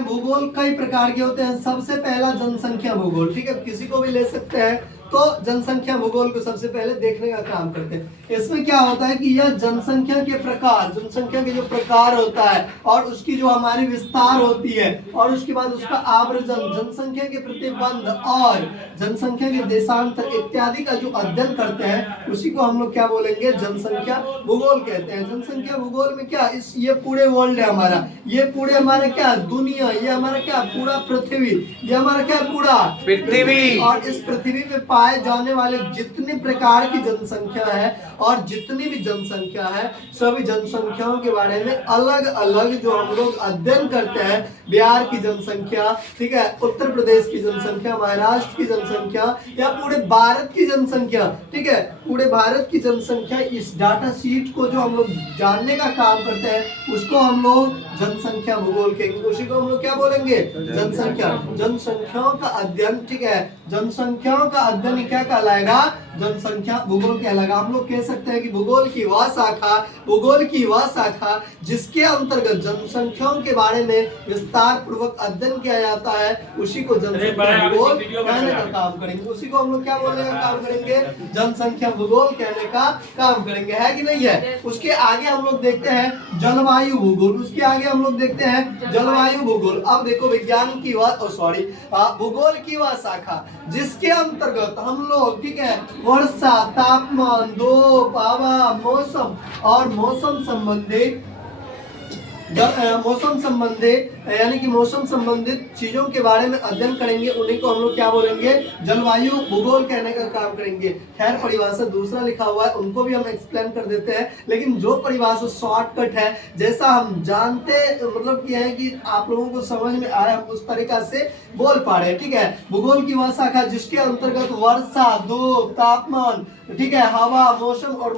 हैं भूगोल कई प्रकार के होते हैं। सबसे पहला जनसंख्या भूगोल, ठीक है, किसी को भी ले सकते हैं। तो जनसंख्या भूगोल को सबसे पहले देखने का काम करते हैं। इसमें क्या होता है कि यह जनसंख्या के प्रकार, जनसंख्या के जो प्रकार होता है और उसकी जो हमारी विस्तार होती है और उसके बाद उसका आवर्जन, जनसंख्या के प्रतिबंध और जनसंख्या के देशांतर इत्यादि का जो अध्ययन करते हैं उसी को हम लोग क्या बोलेंगे, जनसंख्या भूगोल कहते हैं। जनसंख्या भूगोल में क्या, इस ये पूरे वर्ल्ड है हमारा, ये पूरे हमारा क्या दुनिया, ये हमारा क्या पूरा पृथ्वी, ये हमारा क्या पूरा पृथ्वी, और इस पृथ्वी पे पाए जाने वाले जितने प्रकार की जनसंख्या है और जितनी भी जनसंख्या है सभी जनसंख्याओं के बारे में अलग अलग जो हम लोग अध्ययन करते हैं। बिहार की जनसंख्या, ठीक है, उत्तर प्रदेश की जनसंख्या, महाराष्ट्र की जनसंख्या या पूरे भारत की जनसंख्या, ठीक है, पूरे भारत की जनसंख्या, इस डाटा शीट को जो हम लोग जानने का काम करते हैं उसको हम लोग जनसंख्या भूगोल कहेंगे। उसी को हम लोग क्या बोलेंगे, जनसंख्या, जनसंख्याओं का अध्ययन, ठीक है, जनसंख्याओं का अध्ययन क्या कहलाएगा, जनसंख्या भूगोल कहलाएगा। हम लोग कह सकते हैं कि भूगोल की वह शाखा जिसके अंतर्गत जनसंख्याओं के बारे में विस्तार पूर्वक अध्ययन किया जाता है उसी को जनसंख्या भूगोल कहने का काम करेंगे। उसी को हम लोग क्या बोलने का काम करेंगे, जनसंख्या भूगोल कहने का काम करेंगे, है कि नहीं है। उसके आगे हम लोग देखते हैं जलवायु भूगोल, उसके आगे हम लोग देखते हैं जलवायु भूगोल। अब देखो विज्ञान की भूगोल की वह शाखा जिसके अंतर्गत हम लोग, ठीक है, वर्षा, तापमान, धूप, हवा, मौसम और मौसम संबंधित चीजों के बारे में अध्ययन करेंगे। उन्हीं को हम लोग क्या बोलेंगे, जलवायु भूगोल कहने का काम करेंगे। खैर परिभाषा दूसरा लिखा हुआ है उनको भी हम एक्सप्लेन कर देते हैं, लेकिन जो परिभाषा शॉर्टकट है जैसा हम जानते मतलब कि है कि आप लोगों को समझ में आए हम उस तरीका से बोल पा रहे हैं, ठीक है। भूगोल की वह शाखा जिसके अंतर्गत वर्षा, धूप, तापमान, ठीक है, हवा, मौसम और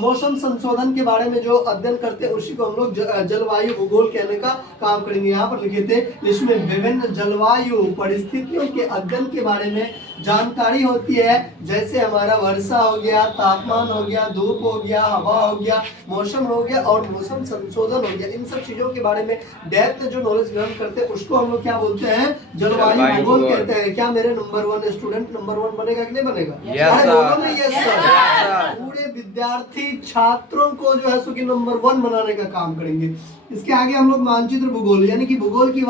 मौसम संशोधन के बारे में जो अध्ययन करते हैं उसी को हम लोग जलवायु भूगोल कहने का काम करेंगे। यहाँ पर लिखे थे इसमें विभिन्न जलवायु परिस्थितियों के अध्ययन के बारे में जानकारी होती है, जैसे हमारा वर्षा हो गया, तापमान हो गया, धूप हो गया, हवा हो गया, मौसम हो गया और मौसम संशोधन हो गया। इन सब चीजों के बारे में डेप्थ में जो नॉलेज ग्रहण करते हैं उसको हम लोग क्या बोलते हैं, जलवायु भूगोल कहते हैं। क्या मेरे नंबर 1 स्टूडेंट नंबर 1 बनेगा कि नहीं बनेगा? Yes sir. पूरे विद्यार्थी छात्रों को जो है सो कि नंबर 1 बनाने का काम करेंगे। इसके आगे हम लोग मानचित्र भूगोल यानी कि भूगोल की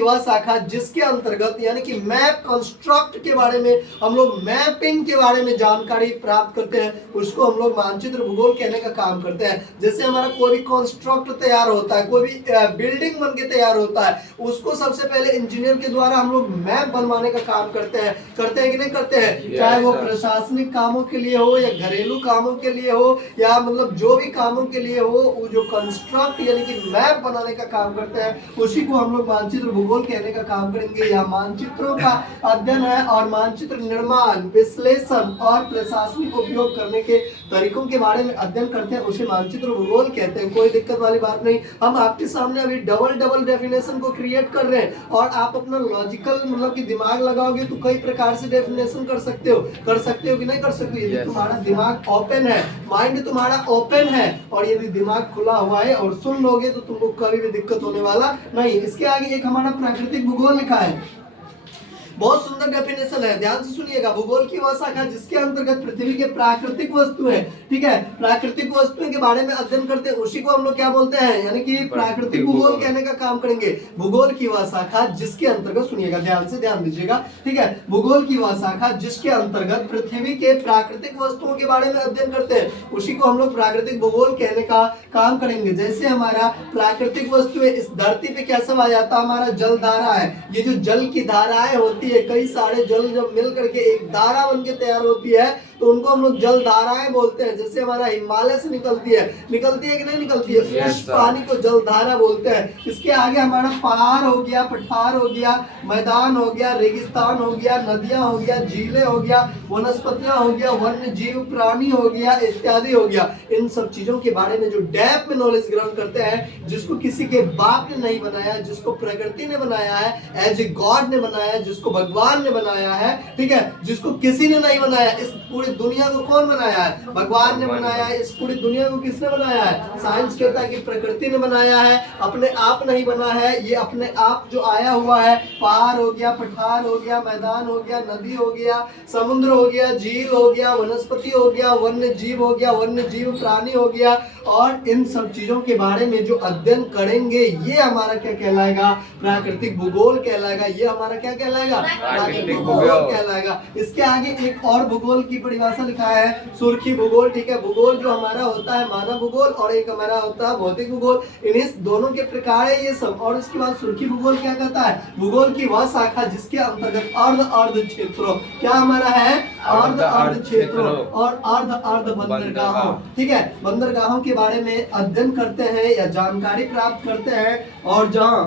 वह शाखा जिसके अंतर्गत यानी कि मैप कंस्ट्रक्ट के बारे में हम लोग मैपिंग के बारे में जानकारी प्राप्त करते हैं उसको हम लोग मानचित्र भूगोल कहने का काम करते हैं। जैसे हमारा कोई भी कंस्ट्रक्ट तैयार होता है, कोई भी बिल्डिंग बन के तैयार होता है, उसको सबसे पहले इंजीनियर के द्वारा हम लोग मैप बनवाने का काम करते हैं कि नहीं करते हैं? चाहे वो प्रशासनिक कामों के लिए हो या घरेलू कामों के लिए हो या मतलब जो भी कामों के लिए हो, वो जो कंस्ट्रक्ट यानी कि मैप बनाने का काम करते हैं उसी को हम लोग मानचित्र भूगोल कहने का काम करेंगे। यह मानचित्रों का अध्ययन है और मानचित्र निर्माण, विश्लेषण और प्रशासनिक उपयोग करने के तरीकों के बारे में अध्ययन करते हैं, उसे मानचित्र भूगोल कहते हैं। कोई दिक्कत वाली बात नहीं। हम आपके सामने अभी डबल डेफिनेशन को क्रिएट कर रहे हैं और आप अपना लॉजिकल मतलब कि दिमाग लगाओगे तो कई प्रकार से डेफिनेशन कर सकते हो कि नहीं कर सकते। यदि तुम्हारा दिमाग ओपन है, माइंड तुम्हारा ओपन है और यदि दिमाग खुला हुआ है और सुन लोगे तो तुमको कभी भी दिक्कत होने वाला नहीं। इसके आगे एक हमारा प्राकृतिक भूगोल लिखा है, बहुत सुंदर डेफिनेशन है, ध्यान से सुनिएगा। भूगोल की वह शाखा जिसके अंतर्गत पृथ्वी के प्राकृतिक वस्तु है, ठीक है, प्राकृतिक वस्तुओं के बारे में अध्ययन करते हैं उसी को हम लोग क्या बोलते हैं, यानी कि प्राकृतिक भूगोल कहने का काम करेंगे। भूगोल की वह शाखा जिसके अंतर्गत, सुनिएगा ध्यान दीजिएगा, ठीक है, भूगोल की वह शाखा जिसके अंतर्गत पृथ्वी के प्राकृतिक वस्तुओं के बारे में अध्ययन करते हैं उसी को हम लोग प्राकृतिक भूगोल कहने का काम करेंगे। जैसे हमारा प्राकृतिक वस्तु है, इस धरती पे क्या सब आ जाता है, हमारा जल धारा है। ये जो जल की धाराएं होती है, कई सारे जल जब मिल करके एक धारा बन के तैयार होती है तो उनको हम लोग जल धाराएं बोलते हैं। जैसे हमारा हिमालय से निकलती है कि नहीं निकलती है, उस पानी को जल धारा बोलते हैं। इसके आगे हमारा पहाड़ हो गया, पठार हो गया, मैदान हो गया, रेगिस्तान हो गया, नदियां हो गया, झीलें हो गया, वनस्पतियां हो गया, वन्य जीव प्राणी हो गया, इत्यादि हो गया। इन सब चीजों के बारे में जो डेप्थ में नॉलेज ग्रहण करते हैं, जिसको किसी के बाप ने नहीं बनाया, जिसको प्रकृति ने बनाया है, एज ए गॉड ने बनाया है, जिसको भगवान ने बनाया है, ठीक है, जिसको किसी ने नहीं बनाया, इस पूरे पूरी दुनिया को कौन बनाया है? भगवान ने बनाया है। इस पूरी दुनिया को किसने बनाया है? साइंस कहता है कि प्रकृति ने बनाया है, अपने आप नहीं बना है। ये अपने आप जो आया हुआ है, पहाड़ हो गया, पठार हो गया, मैदान हो गया, नदी हो गया, समुद्र हो गया, झील हो गया, वनस्पति हो गया, वन्य जीव हो गया, वन्य जीव प्राणी हो गया। और इन सब चीजों के बारे में जो अध्ययन करेंगे ये हमारा क्या कहलाएगा? प्राकृतिक भूगोल कहलाएगा। ये हमारा क्या कहलाएगा? प्राकृतिक भूगोल कहलाएगा। इसके आगे एक और भूगोल की परिभाषा लिखा है, सुर्खी भूगोल। ठीक है, भूगोल जो हमारा होता है मानव भूगोल और एक हमारा होता है भौतिक भूगोल। इन्हीं दोनों के प्रकार है ये सब। और इसके बाद सुर्खी भूगोल क्या कहता है? भूगोल की वह शाखा जिसके अंतर्गत अर्ध क्षेत्रों, क्या हमारा है? अर्ध क्षेत्रों और अर्ध बंदरगाहों। ठीक है, बंदरगाहों के बारे में अध्ययन करते हैं या जानकारी प्राप्त करते हैं, और जहां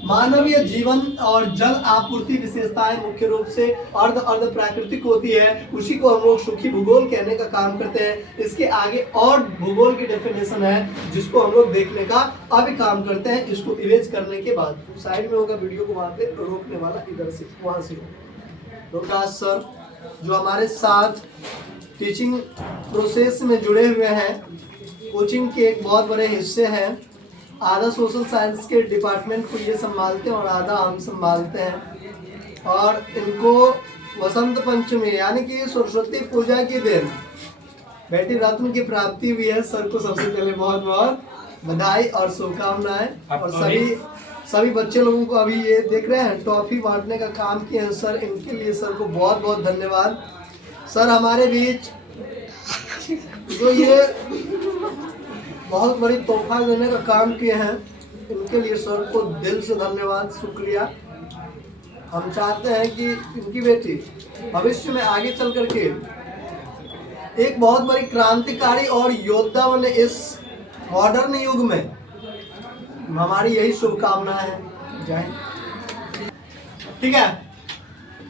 मानवीय जीवन और जल आपूर्ति विशेषताएं मुख्य रूप से अर्ध प्राकृतिक होती है, उसी को हम लोग सुर्खी भूगोल कहने का काम करते हैं। इसके आगे और भूगोल की डेफिनेशन है जिसको हम लोग देखने का अभी काम करते हैं। इसको इरेज करने के बाद साइड में होगा वीडियो को, वहां पे रोकने वाला इधर से वहां से। तो दास सर जो हमारे साथ टीचिंग प्रोसेस में जुड़े हुए हैं, कोचिंग के एक बहुत बड़े हिस्से हैं। आधा सोशल साइंस के डिपार्टमेंट को ये संभालते हैं और आधा हम संभालते हैं। और इनको वसंत पंचमी यानी कि सरस्वती पूजा के दिन बेटी रत्न की प्राप्ति हुई है। सर को सबसे पहले बहुत बहुत बधाई और शुभकामनाएं। और सभी बच्चे लोगों को अभी ये देख रहे हैं टॉफी बांटने का काम किए हैं सर, इनके लिए सर को बहुत बहुत धन्यवाद। सर हमारे बीच जो ये बहुत बड़ी तोहफा देने का काम किए हैं, इनके लिए सर को दिल से धन्यवाद, शुक्रिया। हम चाहते हैं कि इनकी बेटी भविष्य में आगे चल करके एक बहुत बड़ी क्रांतिकारी और योद्धा बने इस मॉडर्न युग में। हमारी यही शुभकामना है। जय हिंद। ठीक है,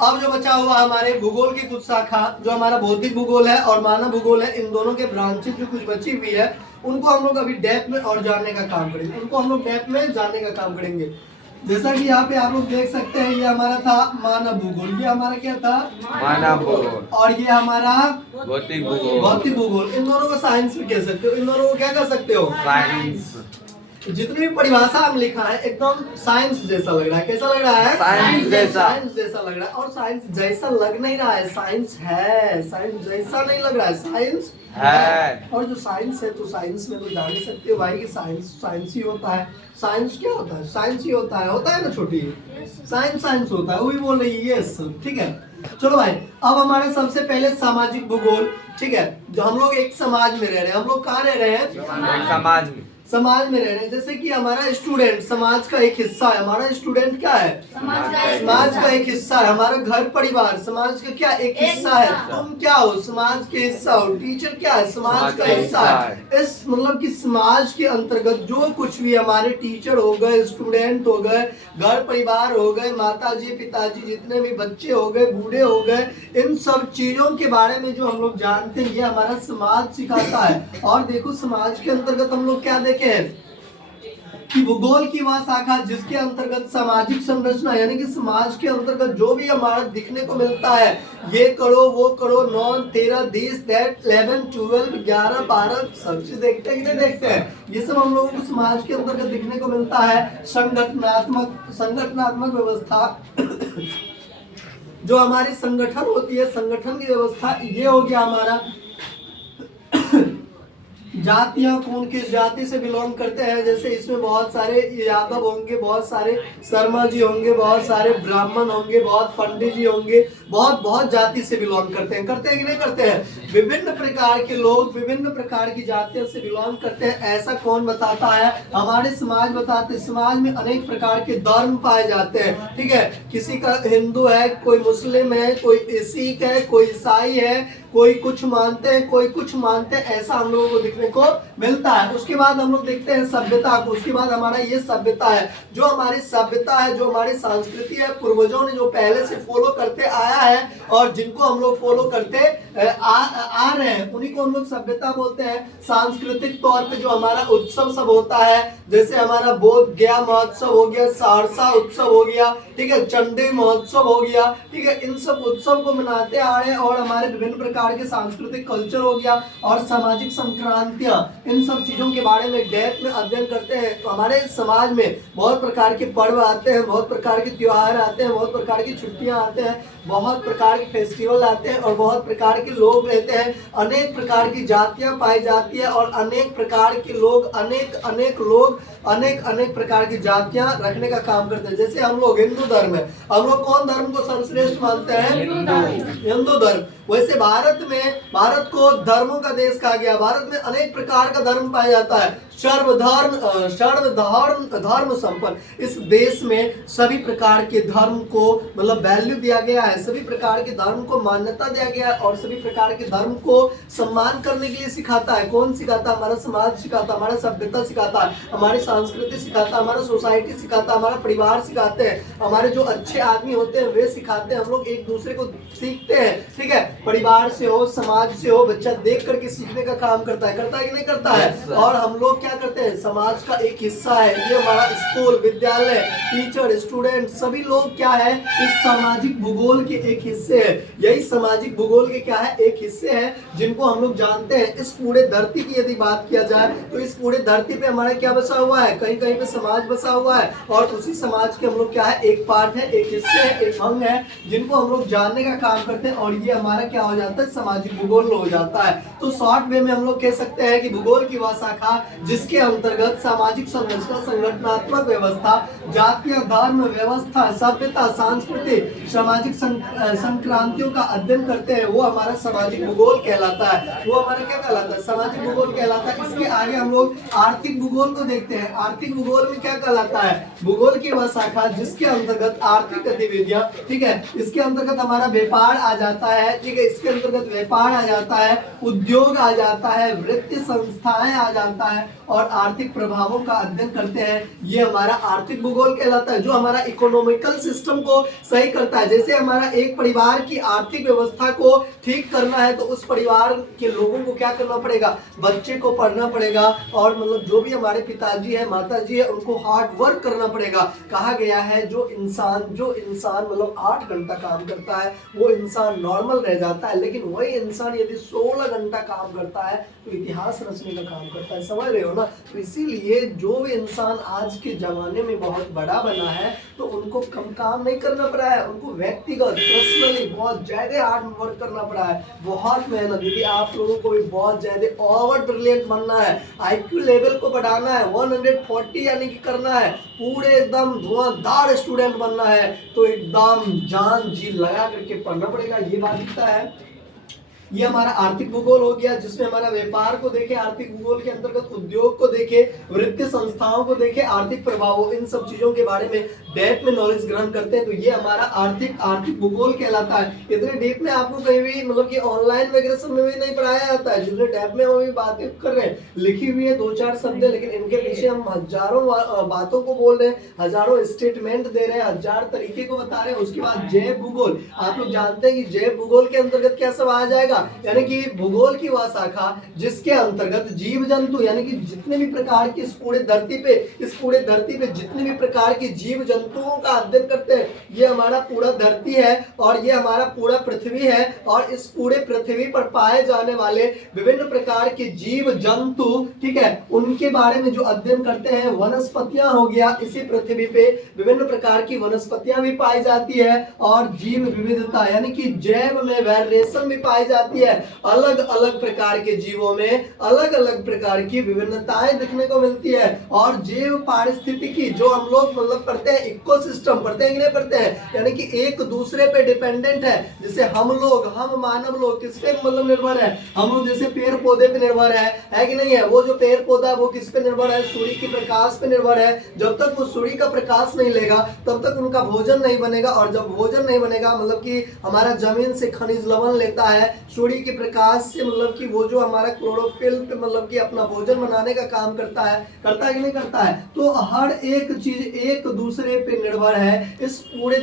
अब जो बचा हुआ हमारे भूगोल की कुछ शाखा जो हमारा भौतिक भूगोल है और मानव भूगोल है, इन दोनों के ब्रांचेस जो कुछ बची हुई है उनको हम लोग अभी डेप्थ में और जानने का काम करेंगे। उनको हम लोग डेप्थ में जानने का काम करेंगे। जैसा कि यहाँ पे आप लोग देख सकते हैं, ये हमारा था मानव भूगोल, ये हमारा क्या था? मानव भूगोल। और ये हमारा भौतिक भूगोल। इन दोनों को साइंस भी कह सकते हो। इन दोनों को क्या कह सकते हो? साइंस। जितनी भी परिभाषा हम लिखा है एकदम साइंस जैसा लग रहा है। कैसा लग रहा है? साइंस जैसा लग रहा है। और साइंस जैसा लग नहीं रहा है, साइंस है। साइंस जैसा नहीं लग रहा है, साइंस है। और जो साइंस है तो साइंस में तो जान ही सकते हो भाई कि साइंस ही होता है। साइंस क्या होता है? साइंस ही होता है ना छोटी? साइंस होता है, वो भी बोल रही है। यस, ठीक है। चलो भाई, अब हमारे सबसे पहले सामाजिक भूगोल। ठीक है, जो हम लोग एक समाज में रह रहे हैं। हम लोग कहाँ रह रहे हैं? समाज में रह रहे हैं। जैसे कि हमारा स्टूडेंट समाज का एक हिस्सा है। हमारा स्टूडेंट क्या है? समाज का एक हिस्सा है। हमारा घर परिवार समाज का क्या एक हिस्सा है। तुम क्या हो? समाज के हिस्सा हो। टीचर क्या है? समाज का हिस्सा है। इस मतलब कि समाज के अंतर्गत जो कुछ भी हमारे टीचर हो गए, स्टूडेंट हो गए, घर परिवार हो गए, माताजी पिताजी, जितने भी बच्चे हो गए, बूढ़े हो गए, इन सब चीजों के बारे में जो हम लोग जानते हैं ये हमारा समाज सिखाता है। और देखो समाज के अंतर्गत हम लोग क्या कि भूगोल की वह शाखा जिसके अंतर्गत सामाजिक संरचना यानी कि समाज के अंतर्गत जो भी हमारा दिखने को मिलता है, ये करो वो करो, 9 13 10 11 12 11 12 सब चीज देखते हैं कि नहीं देखते हैं? ये सब हम लोगों को समाज के अंतर्गत दिखने को मिलता है। संगठनात्मक व्यवस्था जो हमारी संगठन होती है, संगठन की व्यवस्था ये हो गया हमारा। जातियां कौन किस जाति से बिलोंग करते हैं, जैसे इसमें बहुत सारे यादव होंगे, बहुत सारे शर्मा जी होंगे, बहुत सारे ब्राह्मण होंगे, बहुत पंडित जी होंगे, बहुत जाति से बिलोंग करते हैं कि नहीं करते हैं? विभिन्न प्रकार के लोग विभिन्न प्रकार की जातियों से बिलोंग करते हैं। ऐसा कौन बताता है? हमारे समाज बताते हैं। समाज में अनेक प्रकार के धर्म पाए जाते हैं। ठीक है, किसी का हिंदू है, कोई मुस्लिम है, कोई सिख है, कोई ईसाई है, कोई कुछ मानते हैं, कोई कुछ मानते हैं। ऐसा हम लोगों को दिखने देखने को मिलता है। उसके बाद हम लोग देखते हैं सभ्यता को। उसके बाद हमारा ये सभ्यता है, जो हमारी सभ्यता है, जो हमारी संस्कृति है, पूर्वजों ने जो पहले से फॉलो करते आया है और जिनको हम लोग फॉलो करते आ रहे हैं, उन्हीं को हम लोग सभ्यता बोलते हैं। सांस्कृतिक तौर पे जो हमारा उत्सव सब होता है, जैसे हमारा बोध गया महोत्सव हो गया, सहरसा उत्सव हो गया, ठीक है, चंडी महोत्सव हो गया, ठीक है, इन सब उत्सव को मनाते आ रहे हैं और हमारे विभिन्न प्रकार के सांस्कृतिक कल्चर हो गया और सामाजिक संक्रांतियां, इन सब चीजों के बारे में डेप्थ में अध्ययन करते हैं। तो हमारे समाज में बहुत प्रकार के पर्व आते हैं, बहुत प्रकार के त्योहार आते हैं, बहुत प्रकार की छुट्टियां आते हैं, बहुत प्रकार के फेस्टिवल आते हैं और बहुत प्रकार के लोग रहते हैं। अनेक प्रकार की जातियां पाई जाती है और अनेक प्रकार के लोग अनेक प्रकार की जातियां रखने का काम करते हैं। जैसे हम लोग हिंदू धर्म है, हम लोग कौन धर्म को सर्वश्रेष्ठ मानते हैं? हिंदू धर्म। वैसे भारत को धर्मों का देश कहा गया। भारत में अनेक प्रकार का धर्म पाया जाता है, धर्म संपन्न। इस देश में सभी प्रकार के धर्म को मतलब वैल्यू दिया गया है, सभी प्रकार के धर्म को मान्यता दिया गया है और सभी प्रकार के धर्म को सम्मान करने के लिए सिखाता है। कौन सिखाता है? हमारा समाज सिखाता है, हमारा सभ्यता सिखाता है, हमारी संस्कृति सिखाता है, हमारा सोसाइटी सिखाता है, हमारा परिवार सिखाते हैं, हमारे जो अच्छे आदमी होते हैं वे सिखाते हैं। हम लोग एक दूसरे को सीखते हैं, ठीक है, परिवार से हो, समाज से हो, बच्चा देख करके सीखने का काम करता है कि नहीं करता है? और हम लोग क्या करते हैं? समाज का एक हिस्सा है ये हमारा स्कूल, विद्यालय, टीचर, स्टूडेंट, सभी लोग क्या है? इस सामाजिक भूगोल के एक हिस्से है। यही सामाजिक भूगोल के क्या है? एक हिस्से है जिनको हम लोग जानते हैं। इस पूरे धरती की यदि बात किया जाए तो इस पूरे धरती पे हमारा क्या बसा हुआ है? कहीं कहीं पे समाज बसा हुआ है और उसी समाज के हम लोग क्या है? एक पार्ट है, एक हिस्से है, एक अंग है जिनको हम लोग जानने का काम करते हैं और ये हमारा क्या हो जाता है? सामाजिक भूगोल हो जाता है। तो शॉर्ट वे में हम लोग कह सकते हैं कि भूगोल की वह शाखा जिसके अंतर्गत सामाजिक संरचना, संगठनात्मक व्यवस्था, जातीय धर्म व्यवस्था, सभ्यता, संस्कृति, सामाजिक संक्रांतियों का अध्ययन करते हैं, वो हमारा सामाजिक भूगोल कहलाता है। वो हमारा क्या कहलाता है? सामाजिक भूगोल कहलाता है। इसके आगे हम लोग आर्थिक भूगोल को देखते हैं। आर्थिक भूगोल में क्या कहलाता है? भूगोल की वह शाखा जिसके अंतर्गत आर्थिक गतिविधियां, ठीक है, इसके अंतर्गत हमारा व्यापार आ जाता है, ठीक है, इसके अंतर्गत व्यापार आ जाता है, उद्योग आ जाता है, वित्तीय संस्थाएं आ जाता है और आर्थिक प्रभावों का अध्ययन करते हैं। ये हमारा आर्थिक भूगोल कहलाता है, जो हमारा इकोनॉमिकल सिस्टम को सही करता है। जैसे हमारा एक परिवार की आर्थिक व्यवस्था को ठीक करना है तो उस परिवार के लोगों को क्या करना पड़ेगा? बच्चे को पढ़ना पड़ेगा और मतलब जो भी हमारे पिताजी है, माताजी है, उनको हार्ड वर्क करना पड़ेगा। कहा गया है जो इंसान मतलब 8 घंटा काम करता है वो इंसान नॉर्मल रह जाता है, लेकिन वही इंसान यदि 16 घंटा काम करता है तो इतिहास रचने का काम करता है। समझ रहे हो ना? तो इसीलिए जो भी इंसान आज के जमाने में बहुत बड़ा बना है तो उनको कम काम नहीं करना पड़ा है, उनको व्यक्तिगत पर्सनली बहुत ज्यादा हार्ड वर्क करना पड़ा है, बहुत मेहनत। यदि आप लोगों को भी बहुत ज्यादा ओवर ब्रिलियंट बनना है, IQ लेवल को बढ़ाना है, 140 यानी कि करना है, पूरे एकदम धुआंधार स्टूडेंट बनना है तो एकदम जान जी लगा करके पढ़ना पड़ेगा। ये बात दिखता है। ये हमारा आर्थिक भूगोल हो गया जिसमें हमारा व्यापार को देखे, आर्थिक भूगोल के अंतर्गत उद्योग को देखे, वित्तीय संस्थाओं को देखे, आर्थिक प्रभावों, इन सब चीजों के बारे में डेप्थ में नॉलेज ग्रहण करते हैं। तो ये हमारा आर्थिक भूगोल कहलाता है। इतने डीप में आपको कहीं भी मतलब कि ऑनलाइन वगैरह सब में भी नहीं पढ़ाया जाता है। जितने डेप्थ में हम अभी बातें कर रहे हैं, लिखी हुई है 2-4 शब्द, लेकिन इनके पीछे हम हजारों बातों को बोल रहे हैं, हजारों स्टेटमेंट दे रहे हैं, 1000 तरीके को बता रहे हैं। उसके बाद जैव भूगोल, आप लोग जानते हैं कि जैव भूगोल के अंतर्गत क्या सब आ जाएगा? यानी कि भूगोल की वह शाखा जिसके अंतर्गत जीव जंतु यानी कि जितने भी प्रकार की इस पूरे धरती पे जितने भी प्रकार के जीव जंतुओं का अध्ययन करते हैं, ये हमारा पूरा धरती है और ये हमारा पूरा पृथ्वी है और इस पूरे पृथ्वी पर पाए जाने वाले विभिन्न प्रकार के जीव जंतु, ठीक है, उनके बारे में जो अध्ययन करते हैं। वनस्पतियां हो गया, इसी पृथ्वी पे विभिन्न प्रकार की वनस्पतियां भी पाई जाती है और जीव विविधता यानी कि जैव में वेरिएशन भी पाई जाती है। अलग अलग प्रकार के जीवों में अलग अलग प्रकार की विभिन्नताएं देखने को मिलती है। और जैव पारिस्थितिकी जो हम लोग मतलब पढ़ते हैं, इकोसिस्टम पढ़ते हैं कि नहीं पढ़ते हैं, यानी कि एक दूसरे पे डिपेंडेंट है। जैसे हम मानव लोग किस पे मतलब निर्भर है? हम लोग जैसे पेड़ पौधे पे निर्भर है कि नहीं है? वो जो पेड़ पौधा वो किस पे निर्भर है? सूर्य के प्रकाश पे निर्भर है। जब तक वो सूर्य का प्रकाश नहीं लेगा तब तक उनका भोजन नहीं बनेगा और जब भोजन नहीं बनेगा मतलब कि हमारा जमीन से खनिज लवण लेता है, सूर्य के प्रकाश से मतलब कि वो जो हमारा क्लोरोफिल पे मतलब कि अपना भोजन बनाने का काम करता है कि नहीं करता है। तो हर एक चीज एक दूसरे पे निर्भर है। इस पूरे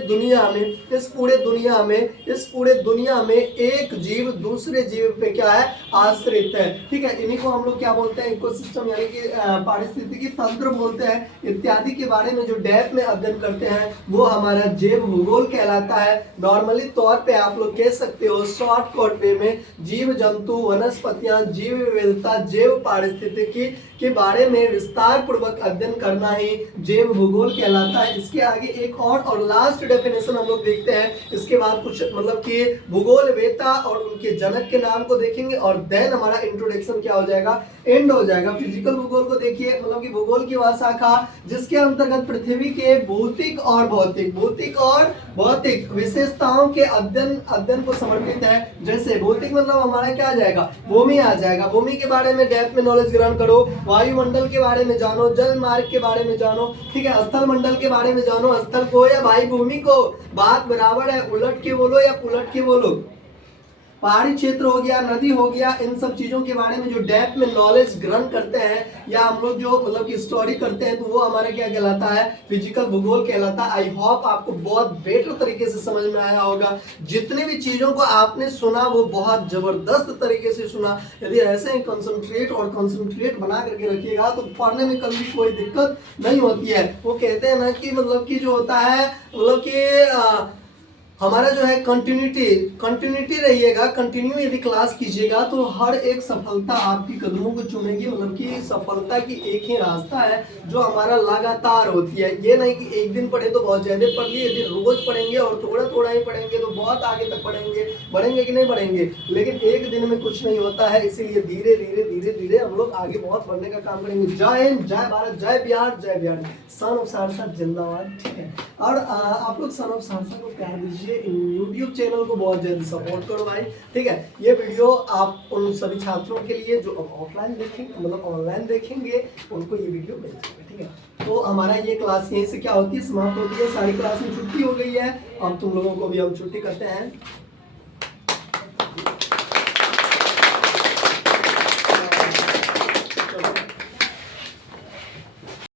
दुनिया में एक जीव दूसरे जीव पे क्या है, आश्रित है। ठीक है, इन्हीं को हम लोग क्या बोलते हैं, इकोसिस्टम यानी कि पारिस्थितिकी तंत्र बोलते हैं। इत्यादि के बारे में जो डेप्थ में अध्ययन करते हैं वो हमारा जैव भूगोल कहलाता है। नॉर्मली तौर पे आप लोग कह सकते हो शॉर्टकट वे में जीव जंतु, वनस्पतियां, जीव विविधता, जैव पारिस्थितिकी के बारे में विस्तार पूर्वक अध्ययन करना ही जैव भूगोल कहलाता है। इसके आगे एक और लास्ट डेफिनेशन हम लोग देखते हैं। इसके बाद कुछ मतलब कि भूगोल वेता और उनके जनक के नाम को देखेंगे और देन हमारा इंट्रोडक्शन क्या हो जाएगा, एंड हो जाएगा। फिजिकल भूगोल को देखिए, मतलब कि भूगोल की वह शाखा जिसके अंतर्गत पृथ्वी के भौतिक और भौतिक विशेषताओं के अध्ययन को समर्पित है। जैसे भौतिक मतलब हमारा क्या आ जाएगा, भूमि आ जाएगा। भूमि के बारे में डेप्थ में नॉलेज ग्रहण करो, वायुमंडल के बारे में जानो, जल मार्ग के बारे में जानो, ठीक है, स्थल मंडल के बारे में जानो। स्थल को या भाई भूमि को, बात बराबर है, उलट के बोलो या पुलट के बोलो। पहाड़ी क्षेत्र हो गया, नदी हो गया, इन सब चीजों के बारे में जो डेप्थ में नॉलेज ग्रहण करते हैं या हम लोग जो मतलब की स्टडी करते हैं तो वो हमारा क्या कहलाता है, फिजिकल भूगोल कहलाता है। आई होप आपको बहुत बेटर तरीके से समझ में आया होगा। जितने भी चीजों को आपने सुना वो बहुत जबरदस्त तरीके से सुना। यदि ऐसे ही कंसंट्रेट बना करके रखिएगा तो पढ़ने में कभी कोई दिक्कत नहीं होती है। वो कहते हैं ना कि मतलब कि जो होता है मतलब कि हमारा जो है कंटिन्यूटी रहिएगा, कंटिन्यू यदि क्लास कीजिएगा तो हर एक सफलता आपकी कदमों को चूमेगी। मतलब कि सफलता की एक ही रास्ता है जो हमारा लगातार होती है। ये नहीं कि एक दिन पढ़े तो बहुत ज्यादा पढ़ लिए, यदि रोज पढ़ेंगे और थोड़ा ही पढ़ेंगे तो बहुत आगे तक बढ़ेंगे कि नहीं बढ़ेंगे। लेकिन एक दिन में कुछ नहीं होता है, इसीलिए धीरे धीरे हम लोग आगे बहुत बढ़ने का काम करेंगे। जय हिंद, जय भारत, जय बिहार, सन ऑफ सहरसा जिंदाबाद। ठीक है, और आप लोग सन ऑफ सहरसा को प्यार दीजिए, यूट्यूब चैनल को बहुत जल्दी सपोर्ट करो भाई। ठीक है, ये वीडियो आप उन सभी छात्रों के लिए जो ऑफलाइन देखेंगे मतलब ऑनलाइन देखेंगे उनको ये वीडियो मिल जाएगा। ठीक है, तो हमारा ये क्लास यहीं से क्या होती है, समाप्त होती है। सारी क्लास में छुट्टी हो गई है, अब तुम लोगों को भी हम छुट्टी करते हैं।